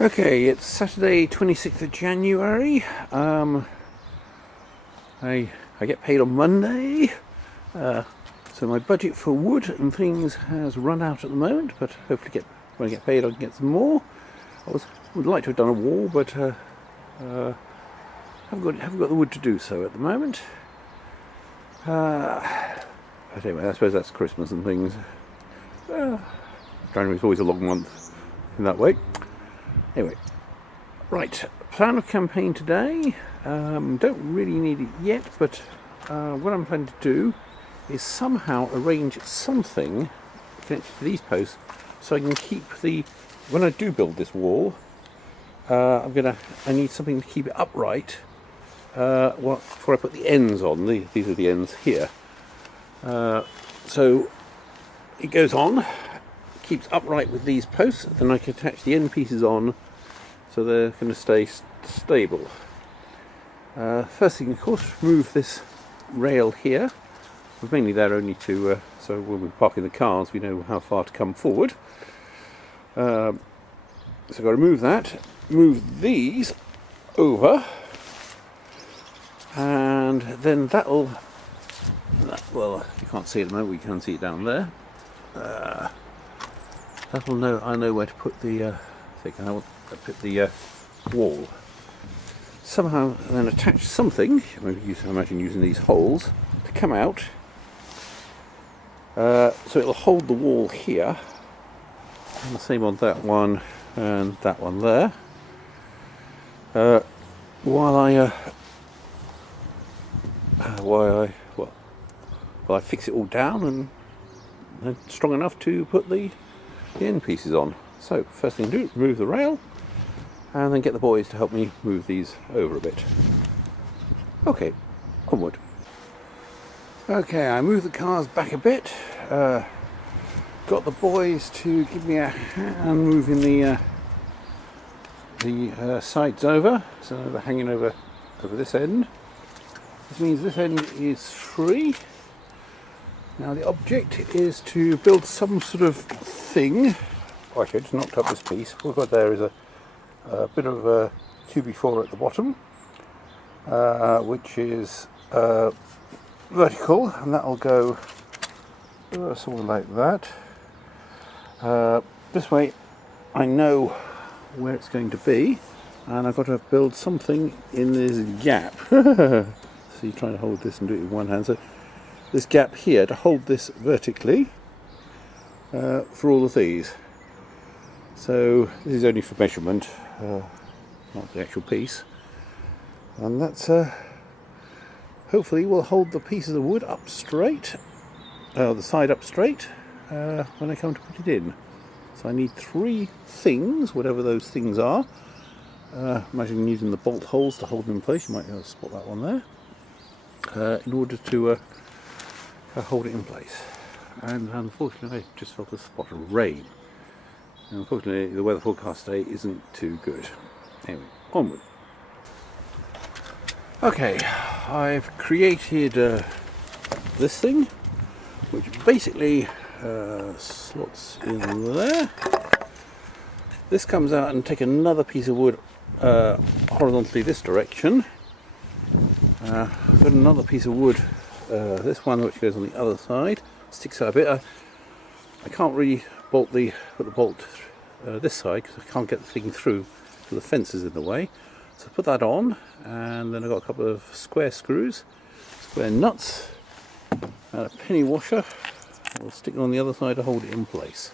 Okay, it's Saturday 26th of January. I get paid on Monday, so my budget for wood and things has run out at the moment, but hopefully when I get paid I can get some more. Would like to have done a wall, but haven't got the wood to do so at the moment. But anyway, I suppose that's Christmas and things. January is always a long month in that way. Anyway, right, plan of campaign today. Don't really need it yet, but what I'm planning to do is somehow arrange something connected to these posts so I can keep when I do build this wall, I need something to keep it upright before I put the ends on. These are the ends here. So it goes on, keeps upright with these posts, then I can attach the end pieces on so they're going to stay stable. First thing, of course, remove this rail here. We're mainly there only to so when we're parking the cars we know how far to come forward. So I've got to remove that, move these over, and then well, you can't see it at the moment, we can see it down there. I know where to put the thing. I want to put the wall. Somehow then attach something, I imagine using these holes, to come out, so it'll hold the wall here, and the same on that one and that one there, while I fix it all down and then strong enough to put the end pieces on. So first thing to do, remove the rail and then get the boys to help me move these over a bit. Okay, onward. Okay, I moved the cars back a bit, got the boys to give me a hand moving the sides over, so they're hanging over this end. This means this end is free. Now the object is to build some sort of thing. Oh, actually I just knocked up this piece. What we've got there is a bit of QB4 at the bottom, which is vertical, and that'll go something like that. This way I know where it's going to be, and I've got to build something in this gap. So you're trying to hold this and do it with one hand. So this gap here to hold this vertically for all of these. So this is only for measurement, not the actual piece, and that's hopefully will hold the pieces of wood up straight, the side up straight, when I come to put it in. So I need three things, whatever those things are. Imagine using the bolt holes to hold them in place. You might be able to spot that one there, in order to hold it in place. And unfortunately I just felt a spot of rain. And unfortunately the weather forecast today isn't too good. Anyway, onward. Okay, I've created this thing, which basically slots in there. This comes out and take another piece of wood horizontally this direction. I've got another piece of wood, this one, which goes on the other side, sticks out a bit. I can't really put the bolt this side because I can't get the thing through, so the fence is in the way. So put that on, and then I've got a couple of square screws, square nuts, and a penny washer. I'll stick it on the other side to hold it in place.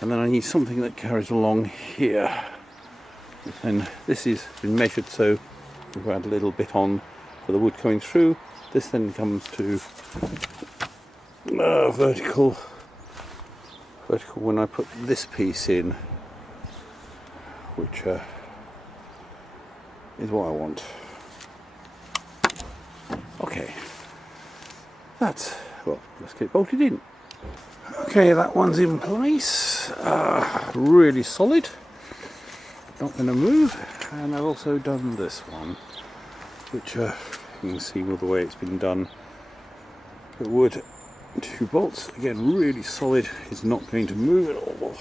And then I need something that carries along here. And this has been measured, so we've add a little bit on for the wood coming through. This then comes to vertical when I put this piece in, which is what I want. Okay, let's get it bolted in. Okay, that one's in place, really solid, not going to move. And I've also done this one, which you can see all the way it's been done. The wood, 2 bolts, again really solid, is not going to move at all.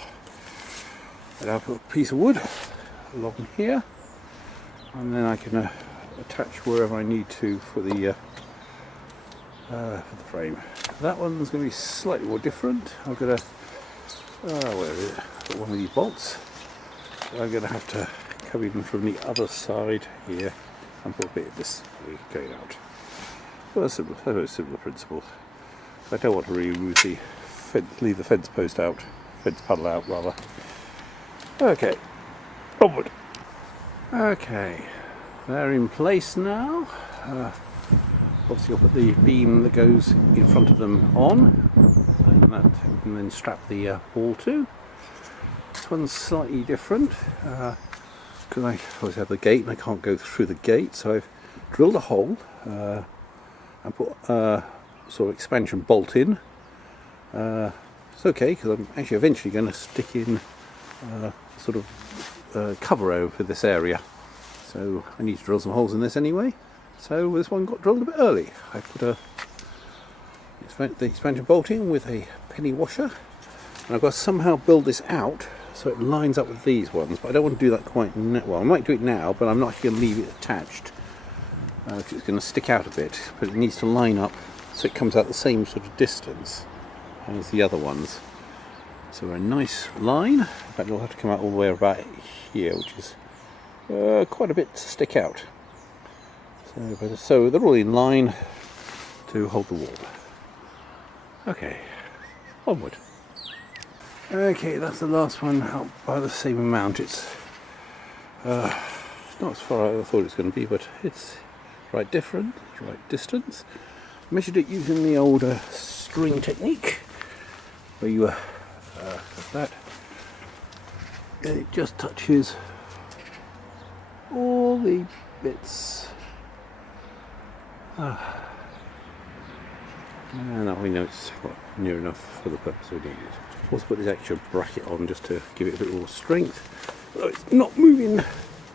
And I'll put a piece of wood along here, and then I can attach wherever I need to for the frame. That one's going to be slightly more different. I've got where is it? Got one of these bolts. I'm going to have to come in from the other side here and put a bit of this going out. Well, a similar principle. I don't want to remove the fence, leave the fence post out, fence puddle out rather. Okay, onward. Okay, they're in place now. Obviously I'll put the beam that goes in front of them on, and that we can then strap the wall to. This one's slightly different because I always have the gate and I can't go through the gate, so I've drilled a hole and put a sort of expansion bolt in. It's okay because I'm actually eventually going to stick in sort of cover over this area, so I need to drill some holes in this anyway. So this one got drilled a bit early. I put the expansion bolt in with a penny washer, and I've got to somehow build this out so it lines up with these ones, but I don't want to do that quite now. Well, I might do it now, but I'm not actually going to leave it attached because it's going to stick out a bit, but it needs to line up so it comes out the same sort of distance as the other ones. So a nice line. In fact, it'll have to come out all the way about here, which is quite a bit to stick out. So they're all in line to hold the wall. Okay, onward. Okay, that's the last one out by the same amount. It's not as far as I thought it was going to be, but it's right distance. Measured it using the older string technique, where you that it just touches all the bits. Now we know it's near enough for the purpose we need it. Also put this extra bracket on just to give it a bit more strength. But it's not moving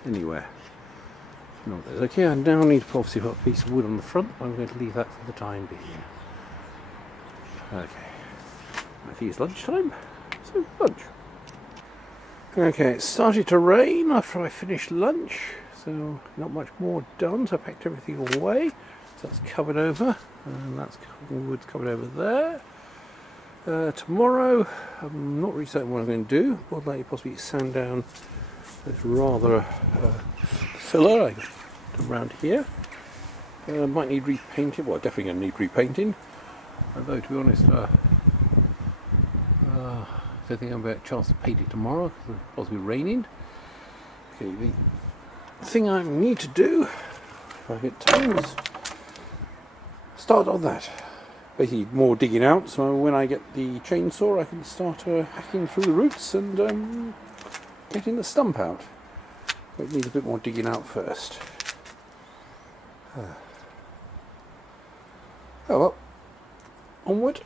anywhere. Okay, I now need to obviously put a piece of wood on the front. I'm going to leave that for the time being. Okay, I think it's lunchtime, so lunch. Okay, it started to rain after I finished lunch, so not much more done, so I packed everything away. So that's covered over, and that's wood's covered over there. Tomorrow, I'm not really certain what I'm going to do. Would like possibly sand down this rather filler around here. Might need repainting. Well, definitely going to need repainting. Although, to be honest, I don't think I'm going to have a chance to paint it tomorrow because it's possibly raining. Okay, the thing I need to do, if I get time, is start on that. Basically more digging out, so when I get the chainsaw I can start hacking through the roots and getting the stump out. But it needs a bit more digging out first. Oh well, onward.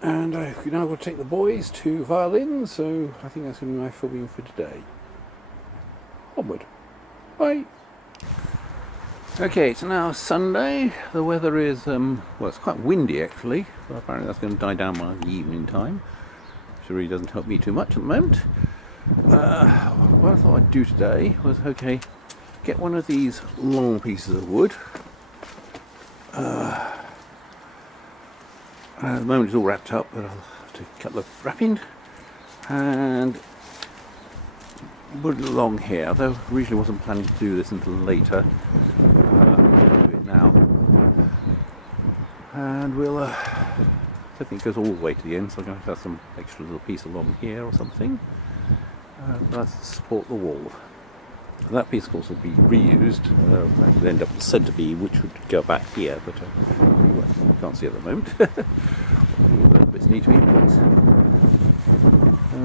And I've now got to take the boys to violin, so I think that's going to be my filming for today. Onward. Bye. Okay, it's now Sunday. The weather is, well, it's quite windy actually. Well, apparently that's going to die down by the evening time, which really doesn't help me too much at the moment. What I thought I'd do today was, okay, get one of these long pieces of wood. At the moment it's all wrapped up, but I'll have to cut the wrapping and put it along here, although I originally wasn't planning to do this until later. I'll do it now. And we'll, I don't think it goes all the way to the end, so I'm going to have some extra little piece along here or something. That's to support the wall. And that piece of course will be reused. That would end up the centre beam, which would go back here, but you can't see at the moment. The bits need to be in place. So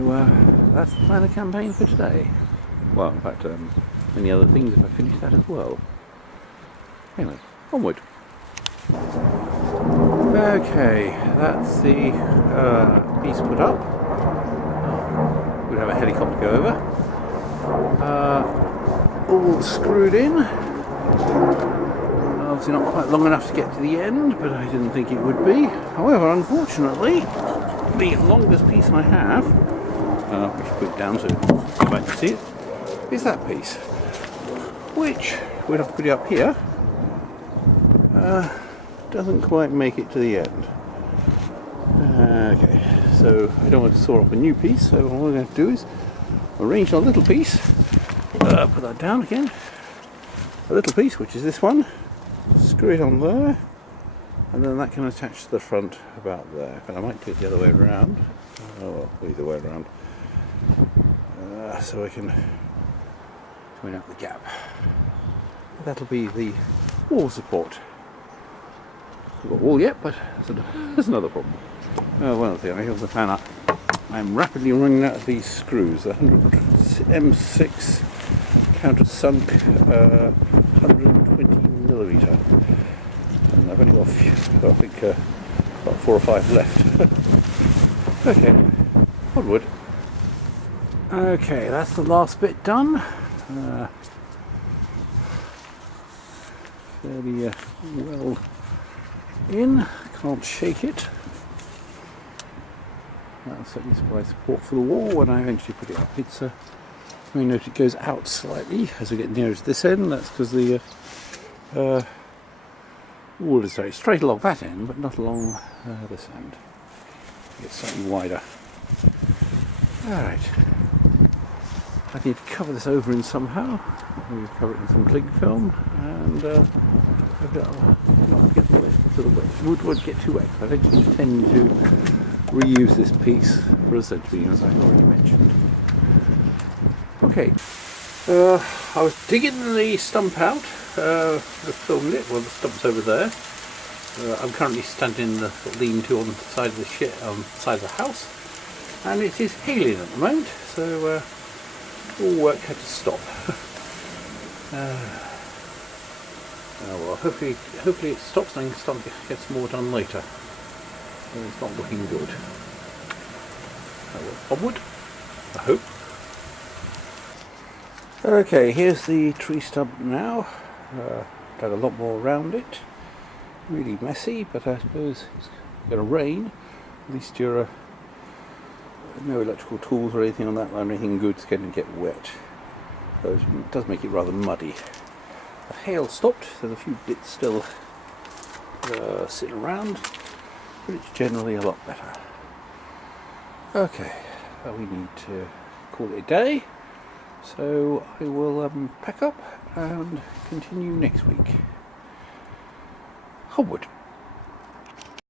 that's the plan of campaign for today. Well, in fact, many other things if I finish that as well. Anyway, onward. Okay, that's the piece put up. We'll have a helicopter go over. All screwed in. Obviously not quite long enough to get to the end, but I didn't think it would be. However, unfortunately, the longest piece I have, we should put it down so you might see it, is that piece, which, when I put it up here, doesn't quite make it to the end. Okay, so I don't want to saw up a new piece, so all I'm going to do is arrange a little piece, put that down again, a little piece, which is this one, screw it on there, and then that can attach to the front about there. But I might do it the other way around, either way around, so I can join out the gap. That'll be the wall support. I've got a wall yet, but that's another problem. One other thing, I have the plan up. I'm rapidly running out of these screws. The 100 M6 countersunk 120mm, and I've only got a few, I think about 4 or 5 left. Okay, onward. Okay, that's the last bit done. Fairly well in, can't shake it. That'll certainly supply support for the wall when I eventually put it up. It's you may note it goes out slightly as we get nearer to this end. That's because the wall is very straight along that end, but not along this end. It's slightly wider. Alright. I need to cover this over in somehow. I need to cover it in some cling film, and maybe I'll not get the wood won't get too wet. I eventually intend to reuse this piece for a centerbeam, as I've already mentioned. Okay, I was digging the stump out, I filmed it, well the stump's over there. I'm currently standing in the lean-to on the side of the side of the house, and it is hailing at the moment, so all work had to stop. Well, hopefully it stops and I can start to get some more done later. It's not looking good. Onward, I hope. Okay, here's the tree stump now. Dug a lot more around it. Really messy, but I suppose it's going to rain. At least you're no electrical tools or anything on that line, anything good's going to get wet. So it does make it rather muddy. The hail stopped, there's a few bits still sitting around, but it's generally a lot better. Okay, we need to call it a day, so I will pack up and continue next week. Onward.